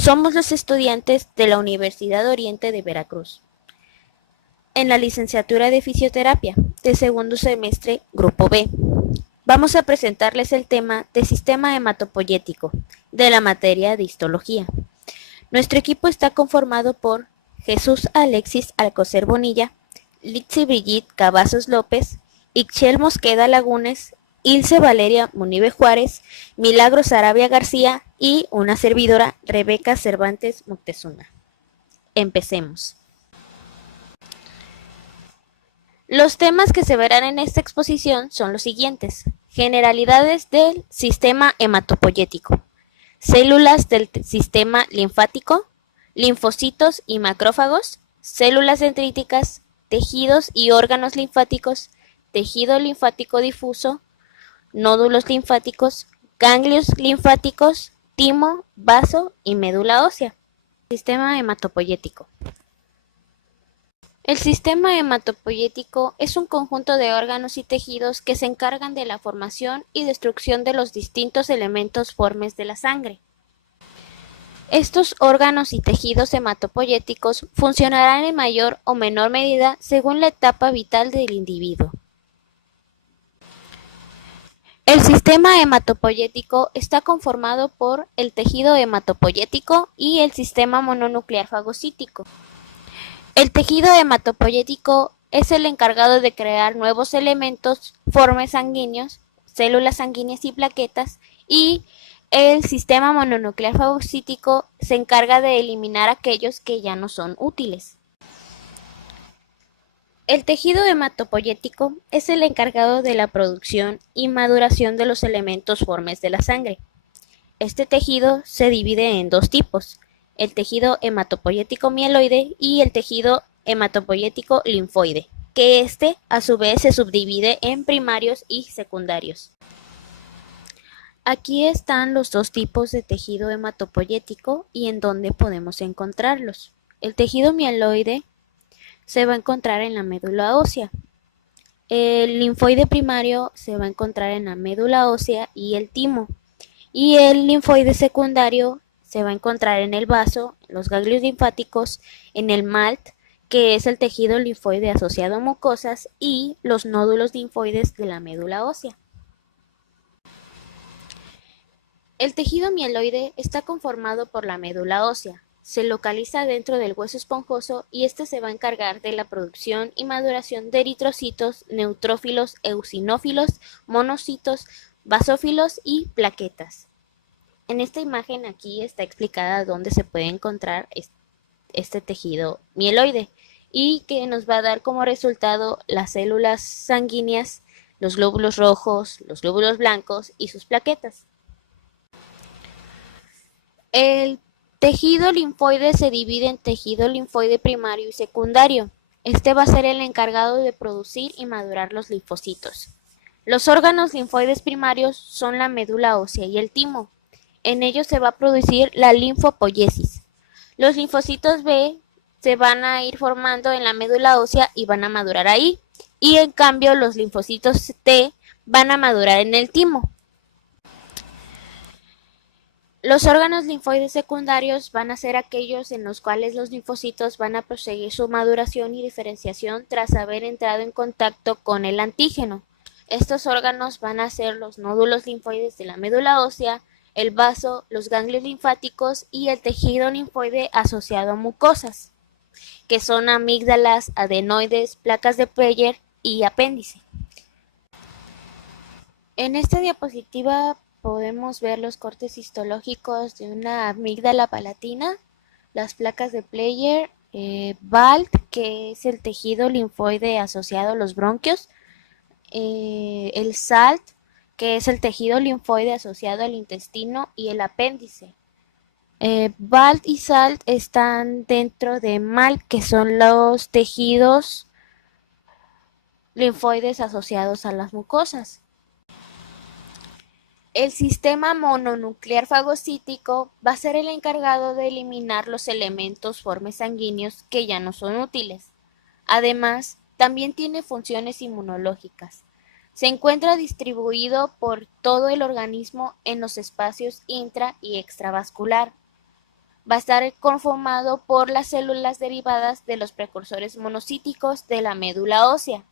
Somos los estudiantes de la Universidad Oriente de Veracruz, en la licenciatura de Fisioterapia, de segundo semestre, Grupo B. Vamos a presentarles el tema de sistema hematopoyético, de la materia de histología. Nuestro equipo está conformado por Jesús Alexis Alcocer Bonilla, Litsi Brigitte Cavazos López, Ixchel Mosqueda Lagunes, Ilse Valeria Munive Juárez, Milagros Arabia García y una servidora, Rebeca Cervantes Moctezuma. Empecemos. Los temas que se verán en esta exposición son los siguientes: generalidades del sistema hematopoyético, células del sistema linfático, linfocitos y macrófagos, células dendríticas, tejidos y órganos linfáticos, tejido linfático difuso, nódulos linfáticos, ganglios linfáticos, timo, vaso y médula ósea. Sistema hematopoyético. El sistema hematopoyético es un conjunto de órganos y tejidos que se encargan de la formación y destrucción de los distintos elementos formes de la sangre. Estos órganos y tejidos hematopoyéticos funcionarán en mayor o menor medida según la etapa vital del individuo. El sistema hematopoyético está conformado por el tejido hematopoyético y el sistema mononuclear fagocítico. El tejido hematopoyético es el encargado de crear nuevos elementos, formes sanguíneos, células sanguíneas y plaquetas, y el sistema mononuclear fagocítico se encarga de eliminar aquellos que ya no son útiles. El tejido hematopoyético es el encargado de la producción y maduración de los elementos formes de la sangre. Este tejido se divide en dos tipos: el tejido hematopoyético mieloide y el tejido hematopoyético linfoide, que a su vez se subdivide en primarios y secundarios. Aquí están los dos tipos de tejido hematopoyético y en dónde podemos encontrarlos. El tejido mieloide se va a encontrar en la médula ósea. El linfoide primario se va a encontrar en la médula ósea y el timo. Y el linfoide secundario se va a encontrar en el vaso, en los ganglios linfáticos, en el MALT, que es el tejido linfoide asociado a mucosas, y los nódulos linfoides de la médula ósea. El tejido mieloide está conformado por la médula ósea. Se localiza dentro del hueso esponjoso y este se va a encargar de la producción y maduración de eritrocitos, neutrófilos, eosinófilos, monocitos, basófilos y plaquetas. En esta imagen aquí está explicada dónde se puede encontrar este tejido mieloide y que nos va a dar como resultado las células sanguíneas, los glóbulos rojos, los glóbulos blancos y sus plaquetas. El tejido linfoide se divide en tejido linfoide primario y secundario. Este va a ser el encargado de producir y madurar los linfocitos. Los órganos linfoides primarios son la médula ósea y el timo. En ellos se va a producir la linfopoiesis. Los linfocitos B se van a ir formando en la médula ósea y van a madurar ahí. Y en cambio los linfocitos T van a madurar en el timo. Los órganos linfoides secundarios van a ser aquellos en los cuales los linfocitos van a proseguir su maduración y diferenciación tras haber entrado en contacto con el antígeno. Estos órganos van a ser los nódulos linfoides de la médula ósea, el vaso, los ganglios linfáticos y el tejido linfoide asociado a mucosas, que son amígdalas, adenoides, placas de Peyer y apéndice. En esta diapositiva podemos ver los cortes histológicos de una amígdala palatina, las placas de Peyer, BALT, que es el tejido linfoide asociado a los bronquios, el SALT, que es el tejido linfoide asociado al intestino y el apéndice. BALT y SALT están dentro de MALT, que son los tejidos linfoides asociados a las mucosas. El sistema mononuclear fagocítico va a ser el encargado de eliminar los elementos formes sanguíneos que ya no son útiles. Además, también tiene funciones inmunológicas. Se encuentra distribuido por todo el organismo en los espacios intra y extravascular. va a estar conformado por las células derivadas de los precursores monocíticos de la médula ósea,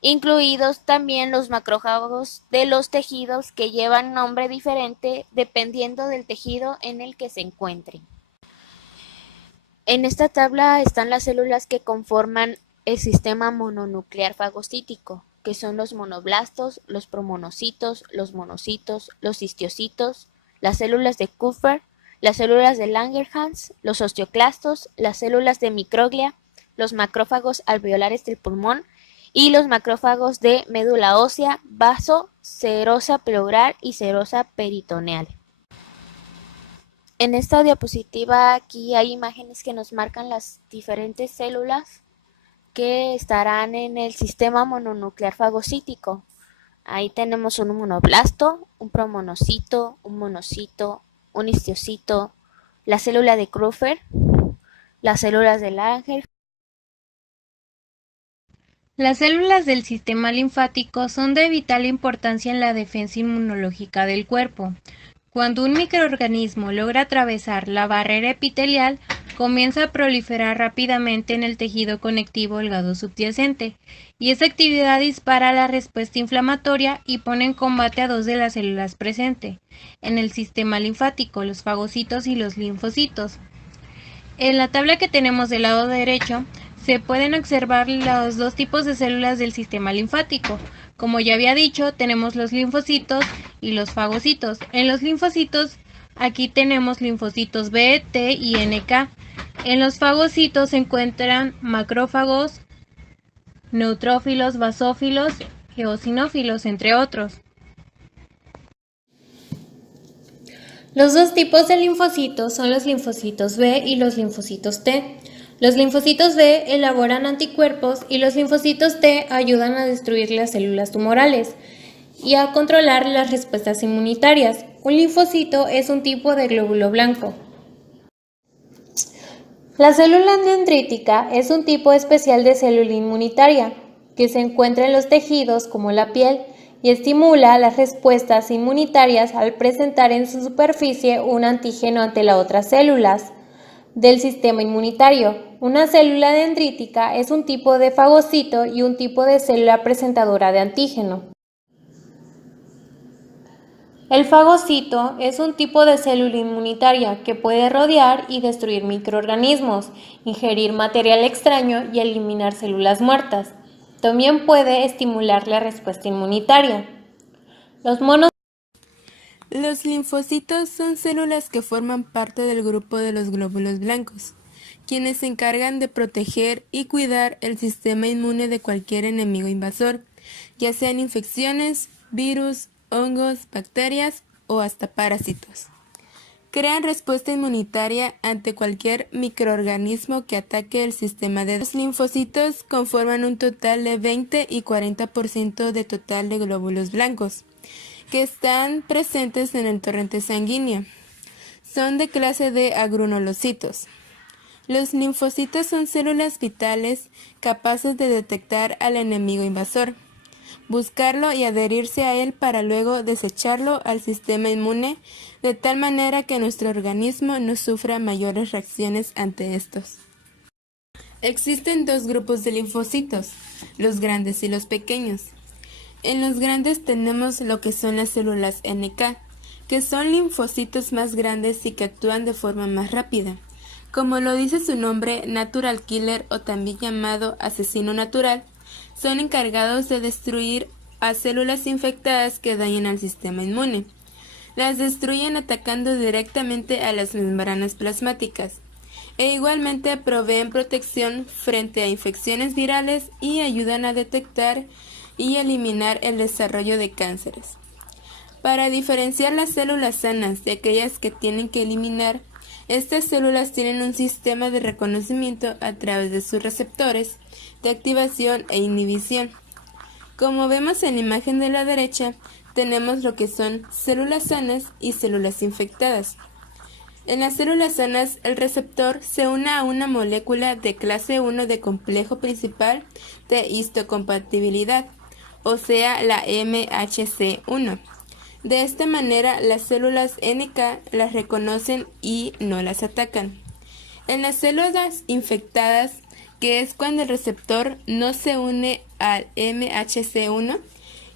incluidos también los macrófagos de los tejidos que llevan nombre diferente dependiendo del tejido en el que se encuentren. En esta tabla están las células que conforman el sistema mononuclear fagocítico, que son los monoblastos, los promonocitos, los monocitos, los histiocitos, las células de Kupffer, las células de Langerhans, los osteoclastos, las células de microglia, los macrófagos alveolares del pulmón y los macrófagos de médula ósea, vaso, serosa pleural y serosa peritoneal. En esta diapositiva aquí hay imágenes que nos marcan las diferentes células que estarán en el sistema mononuclear fagocítico. Ahí tenemos un monoblasto, un promonocito, un monocito, un histiocito, la célula de Kupffer, las células de Langerhans. Las células del sistema linfático son de vital importancia en la defensa inmunológica del cuerpo. Cuando un microorganismo logra atravesar la barrera epitelial, comienza a proliferar rápidamente en el tejido conectivo delgado subyacente, y esta actividad dispara la respuesta inflamatoria y pone en combate a dos de las células presentes en el sistema linfático, los fagocitos y los linfocitos. En la tabla que tenemos del lado derecho, se pueden observar los dos tipos de células del sistema linfático. Como ya había dicho, tenemos los linfocitos y los fagocitos. En los linfocitos, aquí tenemos linfocitos B, T y NK. En los fagocitos se encuentran macrófagos, neutrófilos, basófilos, eosinófilos, entre otros. Los dos tipos de linfocitos son los linfocitos B y los linfocitos T. Los linfocitos B elaboran anticuerpos y los linfocitos T ayudan a destruir las células tumorales y a controlar las respuestas inmunitarias. Un linfocito es un tipo de glóbulo blanco. La célula dendrítica es un tipo especial de célula inmunitaria que se encuentra en los tejidos como la piel y estimula las respuestas inmunitarias al presentar en su superficie un antígeno ante las otras células del sistema inmunitario. Una célula dendrítica es un tipo de fagocito y un tipo de célula presentadora de antígeno. El fagocito es un tipo de célula inmunitaria que puede rodear y destruir microorganismos, ingerir material extraño y eliminar células muertas. También puede estimular la respuesta inmunitaria. Los linfocitos son células que forman parte del grupo de los glóbulos blancos, quienes se encargan de proteger y cuidar el sistema inmune de cualquier enemigo invasor, ya sean infecciones, virus, hongos, bacterias o hasta parásitos. Crean respuesta inmunitaria ante cualquier microorganismo que ataque el sistema de los linfocitos. Conforman un total de 20 y 40% de total de glóbulos blancos, que están presentes en el torrente sanguíneo. Son de clase de agranulocitos. Los linfocitos son células vitales capaces de detectar al enemigo invasor, buscarlo y adherirse a él para luego desecharlo al sistema inmune, de tal manera que nuestro organismo no sufra mayores reacciones ante estos. Existen dos grupos de linfocitos, los grandes y los pequeños. En los grandes tenemos lo que son las células NK, que son linfocitos más grandes y que actúan de forma más rápida. Como lo dice su nombre, natural killer o también llamado asesino natural, son encargados de destruir a células infectadas que dañen al sistema inmune. Las destruyen atacando directamente a las membranas plasmáticas e igualmente proveen protección frente a infecciones virales y ayudan a detectar y eliminar el desarrollo de cánceres. Para diferenciar las células sanas de aquellas que tienen que eliminar, estas células tienen un sistema de reconocimiento a través de sus receptores de activación e inhibición. Como vemos en la imagen de la derecha, tenemos lo que son células sanas y células infectadas. En las células sanas, el receptor se une a una molécula de clase 1 de complejo principal de histocompatibilidad, o sea, la MHC1, De esta manera, las células NK las reconocen y no las atacan. En las células infectadas, que es cuando el receptor no se une al MHC1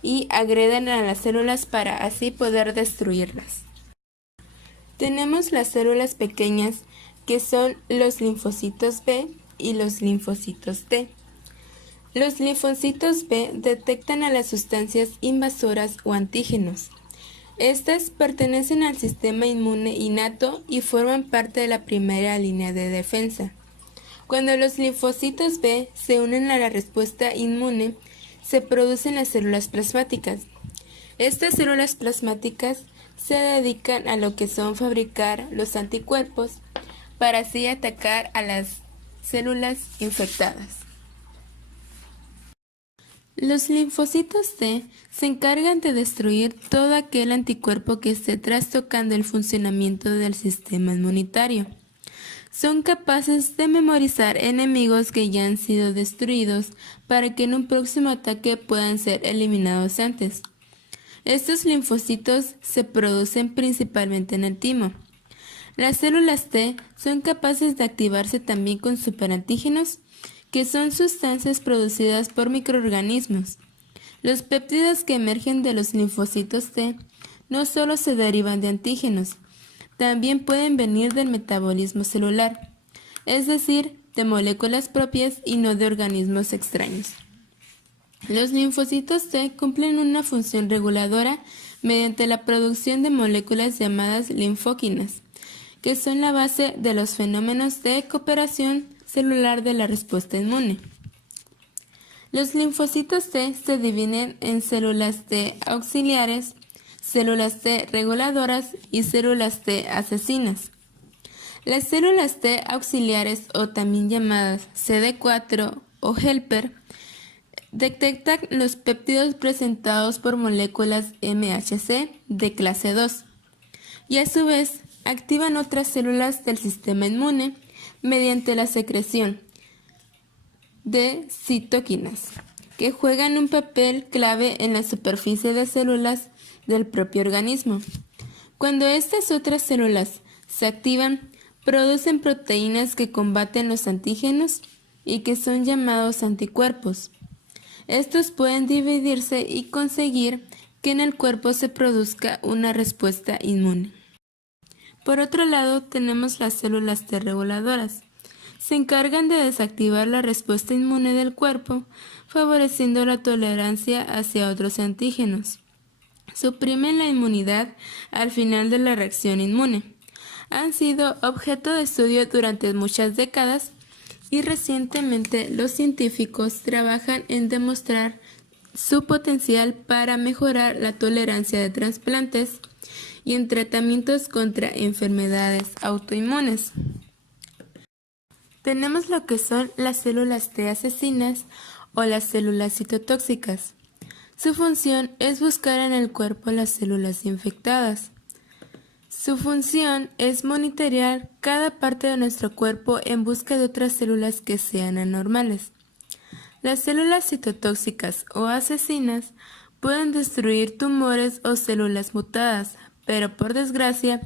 y agreden a las células para así poder destruirlas. Tenemos las células pequeñas, que son los linfocitos B y los linfocitos T. Los linfocitos B detectan a las sustancias invasoras o antígenos. Estas pertenecen al sistema inmune innato y forman parte de la primera línea de defensa. Cuando los linfocitos B se unen a la respuesta inmune, se producen las células plasmáticas. Estas células plasmáticas se dedican a lo que son fabricar los anticuerpos para así atacar a las células infectadas. Los linfocitos T se encargan de destruir todo aquel anticuerpo que esté trastocando el funcionamiento del sistema inmunitario. Son capaces de memorizar enemigos que ya han sido destruidos para que en un próximo ataque puedan ser eliminados antes. Estos linfocitos se producen principalmente en el timo. Las células T son capaces de activarse también con superantígenos, que son sustancias producidas por microorganismos. Los péptidos que emergen de los linfocitos T no solo se derivan de antígenos, también pueden venir del metabolismo celular, es decir, de moléculas propias y no de organismos extraños. Los linfocitos T cumplen una función reguladora mediante la producción de moléculas llamadas linfóquinas, que son la base de los fenómenos de cooperación celular de la respuesta inmune. Los linfocitos T se dividen en células T auxiliares, células T reguladoras y células T asesinas. Las células T auxiliares, o también llamadas CD4 o helper, detectan los péptidos presentados por moléculas MHC de clase 2 y a su vez activan otras células del sistema inmune mediante la secreción de citoquinas, que juegan un papel clave en la superficie de células del propio organismo. Cuando estas otras células se activan, producen proteínas que combaten los antígenos y que son llamados anticuerpos. Estos pueden dividirse y conseguir que en el cuerpo se produzca una respuesta inmune. Por otro lado, tenemos las células T reguladoras. Se encargan de desactivar la respuesta inmune del cuerpo, favoreciendo la tolerancia hacia otros antígenos. Suprimen la inmunidad al final de la reacción inmune. Han sido objeto de estudio durante muchas décadas y recientemente los científicos trabajan en demostrar su potencial para mejorar la tolerancia de trasplantes y en tratamientos contra enfermedades autoinmunes. Tenemos lo que son las células T asesinas o las células citotóxicas. Su función es buscar en el cuerpo las células infectadas. Su función es monitorear cada parte de nuestro cuerpo en busca de otras células que sean anormales. Las células citotóxicas o asesinas pueden destruir tumores o células mutadas, pero por desgracia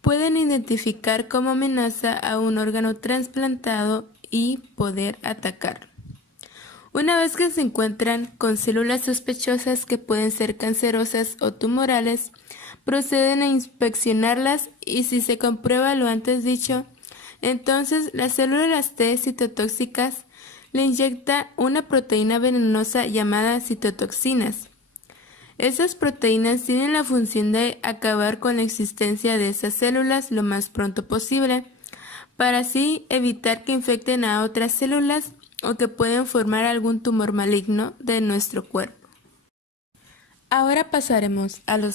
pueden identificar como amenaza a un órgano trasplantado y poder atacarlo. Una vez que se encuentran con células sospechosas que pueden ser cancerosas o tumorales, proceden a inspeccionarlas y si se comprueba lo antes dicho, entonces las células T citotóxicas le inyecta una proteína venenosa llamada citotoxinas. Esas proteínas tienen la función de acabar con la existencia de esas células lo más pronto posible, para así evitar que infecten a otras células o que pueden formar algún tumor maligno de nuestro cuerpo. Ahora pasaremos a los